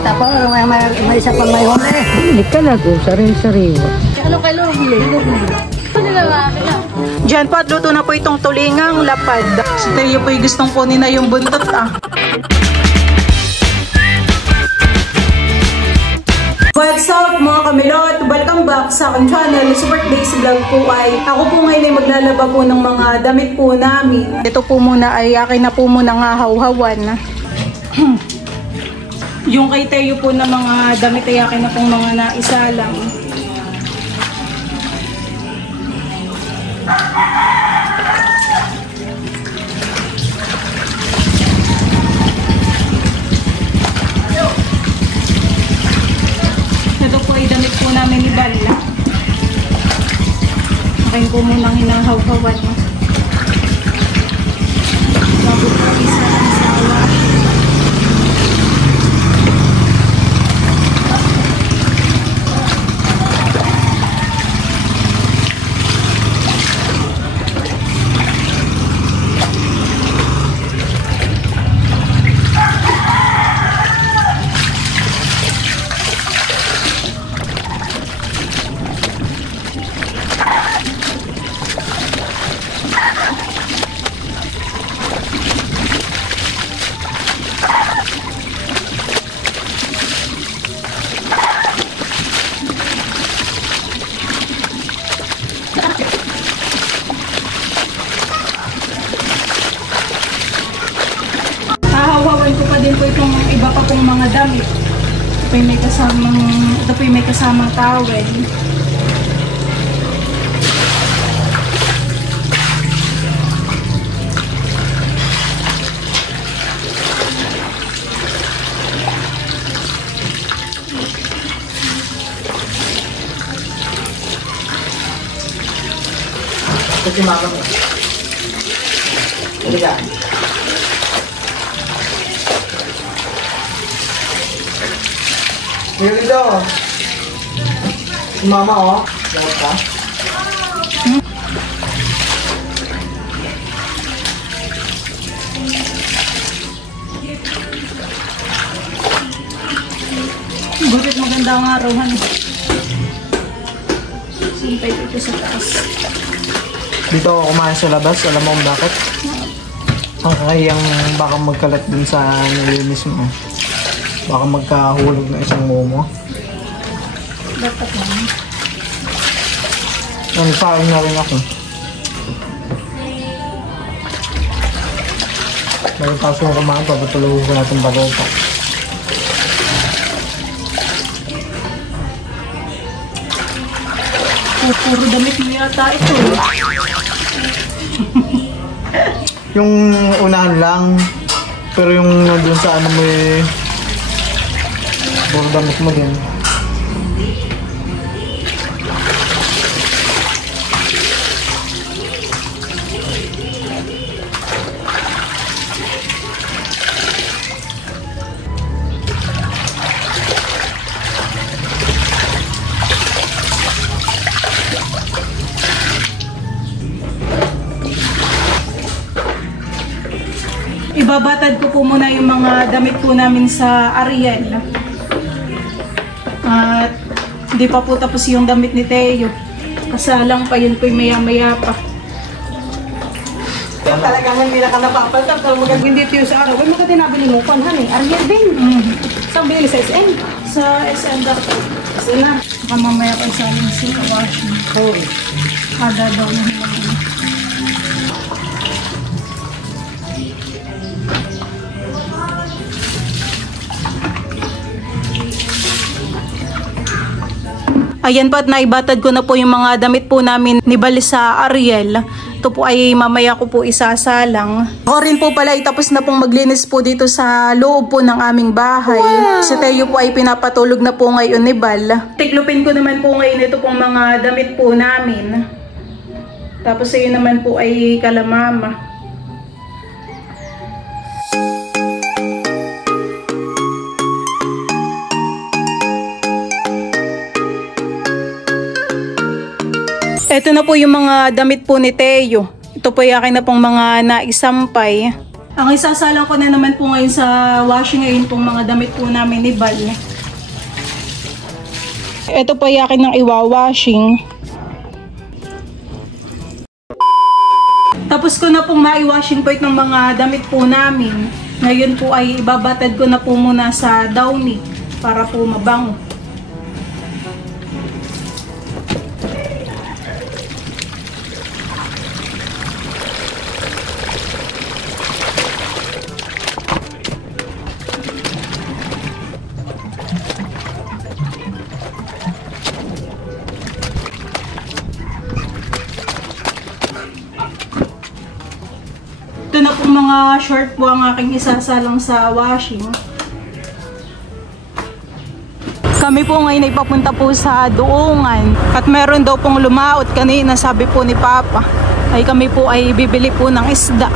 Tapos may isa pang may huli. Hindi ka na doon, sariwa. Ano kayo huli? Diyan po at luto na po itong tulingang lapad. Si Teo po yung gustong kunin na yung buntot What's up mga kamilot? Welcome back sa aking channel. Super Days Vlog po ay ako po ngayon ay maglalaba po ng mga damit po namin. Ito po muna ay akin na po muna nga hawhawan. Yung kay Teo po na mga damit ay akin na pong mga naisa lang. Ito po ay damit po namin ni Balla. Akin po munang hinahawhawan. Bago po isa lang sa awa. Hahawawan ko pa din po itong iba pa pong mga damit. Ito po yung may kasamang towel. Ito si mama mo. Hindi ka. Here we go. Si mama oh. Lawat ka? Butit maganda ang arawan. Simpay ko ito sa taas. Dito ako kumain sa labas. Alam mo bakit? Ang kakayang baka magkalat din sa nilinis mo. Baka magkahulog na isang momo. Dapat lang. Nagsaing na rin ako. Nagpasok ko kumain, papatulog ko natin bagota. Puro damit mo yata ito. Yung unahan lang, pero yung nandun sa ano mo eh, puro damit mo din. Ibabatad ko po muna yung mga damit po namin sa Ariel. At hindi pa po tapos yung damit ni Teo. Kasalang pa yun po yung maya-maya pa. Talagang hindi na ka napapaltap. Hindi tiyo sa araw. Huwag mo ka tinabili mo. Kunhan eh. Ariel din. Saan binili sa SM? Sa SM dapat. Kasi na. Baka mamaya pa sa amin sa washing. Oh. Kada daw na hilang. Ayan po at naibatad ko na po yung mga damit po namin ni Bali sa Ariel. Ito po ay mamaya ko po isasalang. Ako rin po pala itapos na pong maglinis po dito sa loob po ng aming bahay. Wow. Si Teo po ay pinapatulog na po ngayon ni Bal. Tiklupin ko naman po ngayon ito pong mga damit po namin. Tapos ayun naman po ay kalamama. Ito na po yung mga damit po ni Teo. Ito po yung akin na pong mga naisampay. Ang isasalang ko na naman po ngayon sa washing ngayon pong mga damit po namin ni Bal. Ito po ay akin ng iwa-washing. Tapos ko na pong ma-washing po ng mga damit po namin. Ngayon po ay ibabatad ko na po muna sa downy para po mabango. Ito na pong mga short po ang aking isasalang sa washing. Kami po ngayon ay papunta po sa Duungan at meron daw pong lumaot kanina, sabi po ni Papa. Ay kami po ay bibili po ng isda.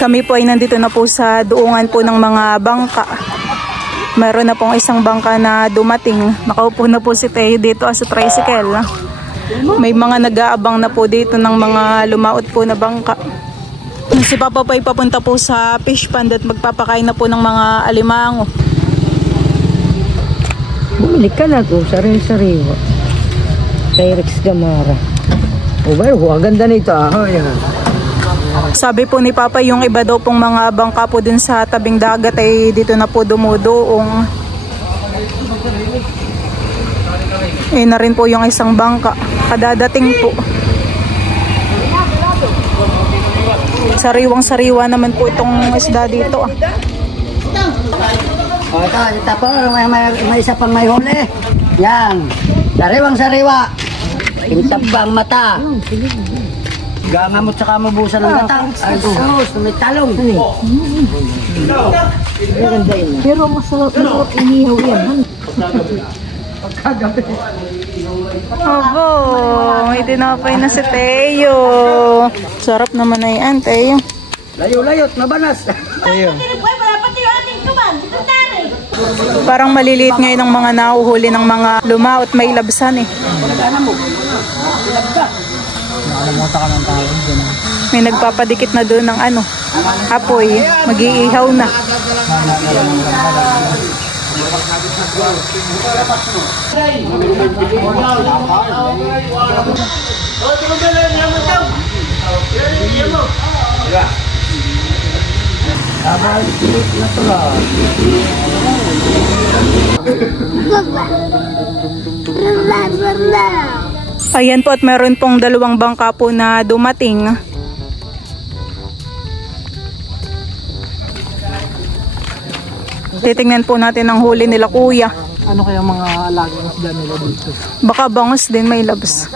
Kami po ay nandito na po sa Duungan po ng mga bangka. Meron na pong isang bangka na dumating. Nakaupo na po si Teo dito sa tricycle. May mga nag-aabang na po dito ng mga lumaot po na bangka. Si Papa pa ay papunta po sa fish pond at magpapakain na po ng mga alimango. Bumili ka na ko, sari-sariwa. Kay Rex Gamara. O ba, ang ganda nito ah. Oh, yeah. Sabi po ni Papa yung iba daw pong mga bangka po dun sa tabing dagat ay dito na po dumudoong. Na rin po yung isang bangka. Kadadating po. Sariwang-sariwa naman po itong isda dito. O ito po, may isa pang may huli. Yan. Sariwang-sariwa. Intap ba ang mata? Gangamot sa kamabusan ng gata. Ay, sus, may talong. Pero masarap inihaw yan. Abo, may tinapay na si Teo. Sarap naman na yan, Teo. Layo-layot, mabanas. Ayun. Parang maliliit ngayon ang mga nahuhuli ng mga lumaot, may labsan eh. Nakalimutan ka ng tawag dyan. May nagpapadikit na doon ng ano, apoy, mag-iihaw na. Ayan po at meron pong dalawang bangka po na dumating. Titingnan po natin ang huli nila kuya. Ano kaya mga alagang isda nila dito? Baka bangos din, may labs.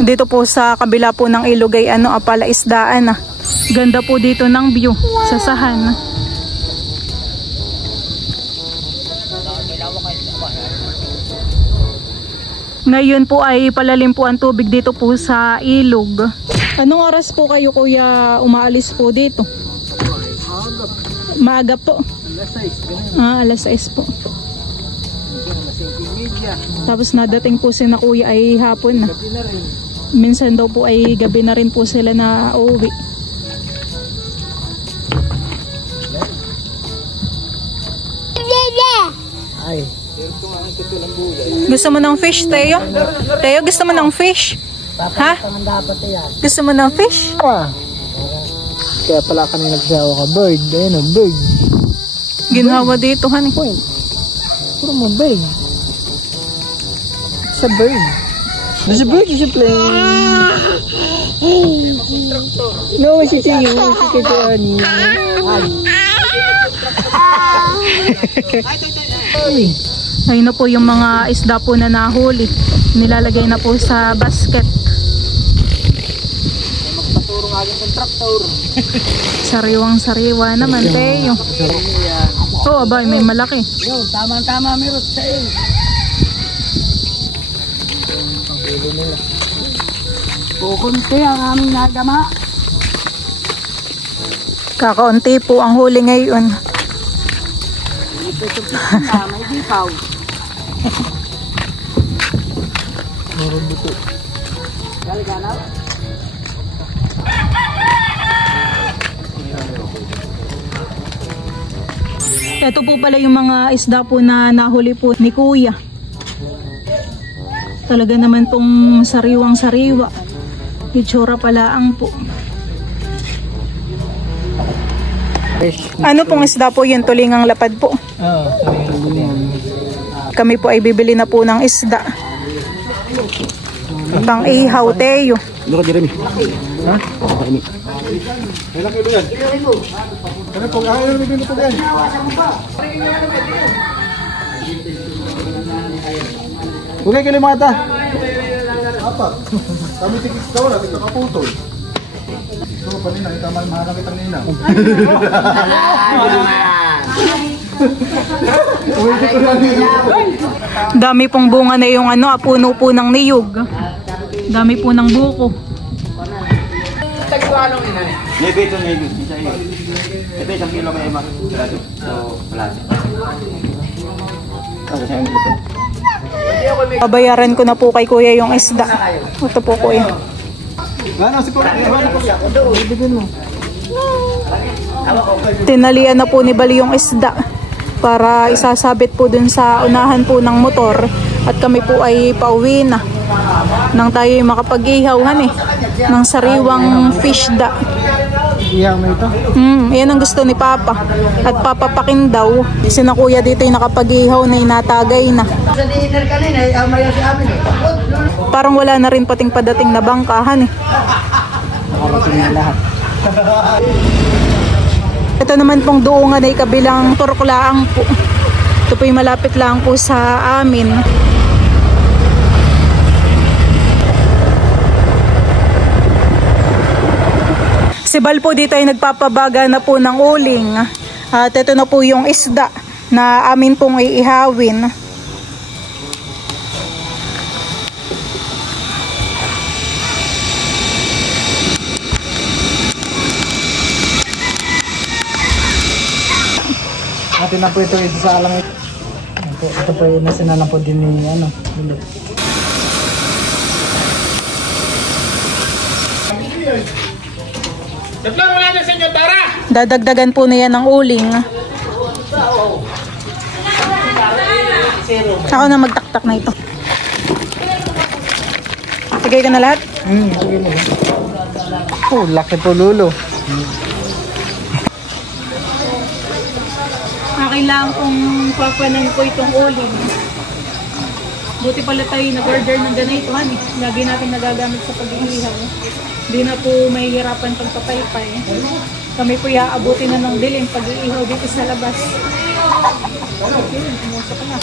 Dito po sa kabila po ng ilog ay ano, apala isdaan ah. Ganda po dito ng view sa Sahan. Ngayon po ay palalim po ang tubig dito po sa ilog. Anong oras po kayo kuya umaalis po dito? Maaga po. Alas 6 po. Tapos nadating po sila kuya ay hapon na. Minsan daw po ay gabi na rin po sila na uuwi. Ay. Gusto mo ng fish, Teo? Teo, gusto mo ng fish? Ha? Gusto mo ng fish? Kaya pala kami nagsawa ka. Bird. Ayun o, bird. Ginawa dito, honey. Puro mo bird. Sa bird. There's a bird is a plane. No, si Tiyo. Si Johnny. Ayun na po yung mga isda po na nahuli. Nilalagay na po sa basket. Magpaturo nga yung kontraktor. Sariwang-sariwa naman, Teo. Oo, abay, may malaki. Yo, tama-tama meron sa iyo. Kukunti ang aming nagama. Kakaunti po ang huli ngayon. May dipaw. Meron buto. Ito po pala yung mga isda po na nahuli po ni Kuya. Talaga naman pong sariwang-sariwa. Itsura pala ang po. Ano pong isda po yun? Tulingang lapad po. Kami po ay bibili na po ng isda. Pang ihaw, Teo. Dito ka, Jeremy. Ha? Ilang kilo yan? Ano po? Ilang kilo po yan? Okay, kilo mga ta. Apat. Kami tikis daw na, ito kaputol. Ito pa nina, ito mahalang kitang nina. Dami pong bunga na yung puno po ng niyog. Dami po ng buko. Maybe ito, maybe. Ito isang kilo may ima. So, wala. Babayaran ko na po kay Kuya yung isda. Ito po, Kuya. Ano, si Kuya? Bibigyan mo. Tinalian na po ni Bali yung isda para isasabit po dun sa unahan po ng motor at kami po ay pauwi na nang tayo makapag-ihawan ng sariwang fish da. Iyaw mo ito? Yan ang gusto ni Papa. At Papa Pakin daw, sina Kuya dito yung nakapag-ihaw na inatagay na. Sa dinner kanina, mayaw si amin Parang wala na rin pating padating na bangkahan lahat. Ito naman pong doongan ay kabilang Turklaang po. Ito po yung malapit lang po sa amin. Si Bal po dito ay nagpapabaga na po ng uling. At ito na po yung isda na amin pong iihawin. Atin na po ito sa alang ito. Ito po yung nasinalang po din ni Bilo. Dadagdagan po na yan ng uling. Ako na magtaktak na ito. Tagay ka na lahat? Sige na. Oh, laki po lulo. Kailangan kong papanan po itong uling. Buti pala tayo nag-order ng ganito, lagi natin nagagamit sa pag-iihaw. Hindi na po mahihirapan pagpapaypay. Kami po iaabutin na ng dilim pag-iihaw dito sa labas. Pumusok na.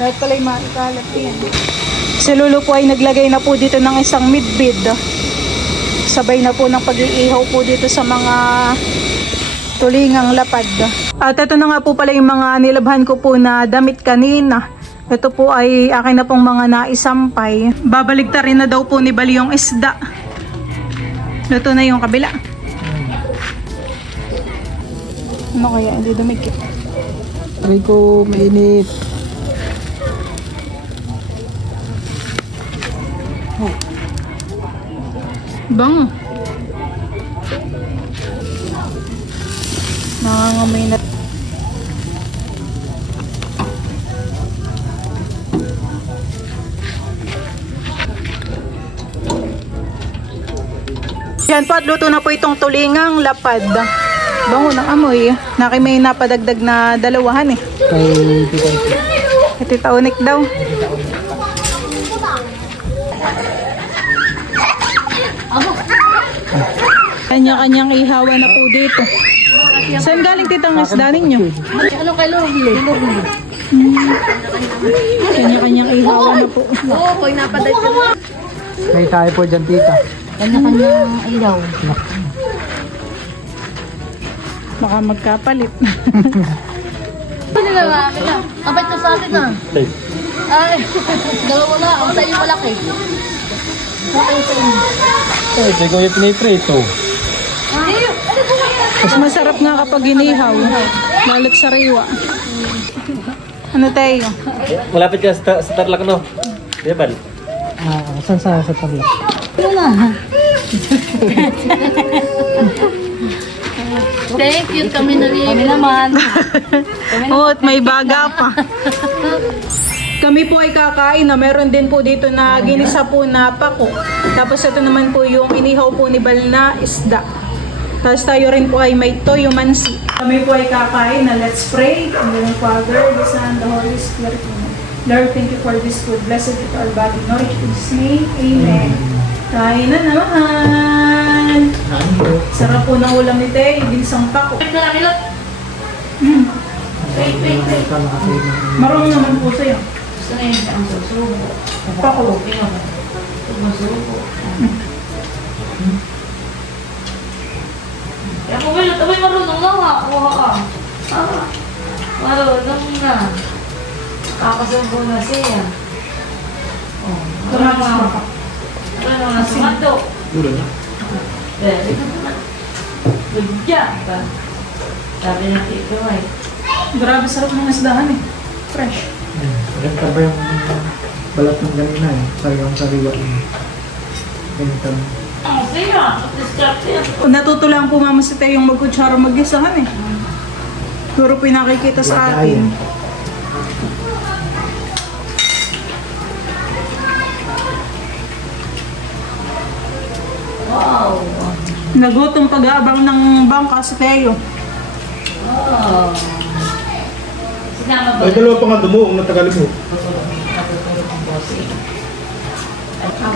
Dahil pala yung maikalat yan. Si Lulu po ay naglagay na po dito ng isang midbid. Sabay na po ng pag-iihaw po dito sa mga tulingang lapad. At ito na nga po pala yung mga nilabhan ko po na damit kanina. Ito po ay akin na pong mga naisampay. Babaligtarin na daw po ni Bali yung isda. Luto na yung kabila. Ano kaya? Hindi dumikit. Try ko mainit. Bango. Nangangamay na. Yan po at luto na po itong tulingang lapad. Bango ng amoy. Naki may napadagdag na dalawahan Kay Tita Ito. Ito taunik daw. Kanya-kanyang ihawa na po dito. Saan galing titang isda ninyo? Ano kay Lovely? Kanya-kanyang ihawa na po. Oo, ko'y napaday sila. May tayo po dyan, Tita. Kanya-kanyang ilaw. Baka magkapalit. Hindi na nga, kapit na sa atin ah. Ay, dalawa na, ang sa'yo malaki. Ito ko yung piniprito. Mas masarap nga kapag inihaw. Lalo't sariwa. Ano tayo? Malapit ka sa Tarlac, no? Di ba? Saan sa Tarlac? Thank you, kami naman. Oh, at may baga pa. Kami po ay kakain na. Meron din po dito na ginisa po na pako. Tapos ito naman po yung inihaw po ni Bal na isda. Tapos tayo rin po ay may toyo mansi. Kami po ay kakain na. Let's pray. In the name of the Father, the Son, the Holy Spirit. Amen. Lord, thank you for this food. Blessed is our body. Nourish in Jesus' name. Amen. Kain na naman. Sarap po ng ulam ni Tay. Ginisang pako. Wait na lang, Wait. Marunong naman po sa'yo. Gusto na yun ang susubo. Pako. Susubo. Kaya kung wala, tabay marunong lang ha. Kuha ka. Marunong na. Kakasubo na siya. Tumakas mo pa. Marunong na sumato. Dulo na. Budya ka. Sabi na Tito ay. Grabe sarap ng isdahan eh. Fresh. Ganito ba yung balat ng ganina eh? Sariwang sariwa eh. Ganito. Ang siya. Discraft siya. Natuto lang po mama si Tay yung magkutsara mag-isahan eh. Puro pinakikita sa atin. Wow. Nagutom pag-aabang ng bangka si Teo. Oh. Sinama ba? Ay, dalawa pa nga dumuong na Tagalog mo.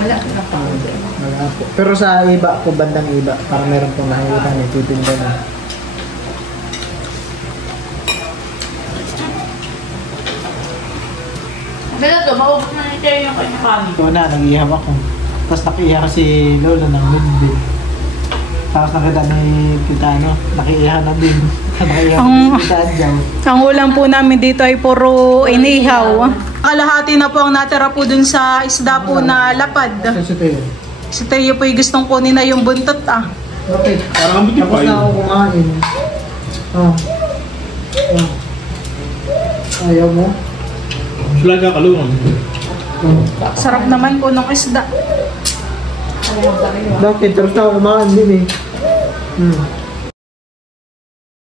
Wala po. Pero sa iba po, bandang iba, para meron pong nakikita na titinda na. Pero to, maubos na ni Terry yung kanyang kami. Una, nag-iham ako. Tapos nakiiha si Lola ng midbit. Tapos nakita ni Tita, nakiiha na din. Nakiiha na si Tita Adjaw. Ang ulam po namin dito ay puro inihaw. Kalahati na po ang natira po dun sa isda po na lapad. Kasi Teo. Si Teo po yung gustong kunin na yung buntot ah. Okay. Parang ang buti Tapos pa na ako yun. kumain. Oh. Oh. Ayaw mo? Laga kalungan. Oh. Sarap naman po ng isda. Bakit? Tapos na ako kumain din eh.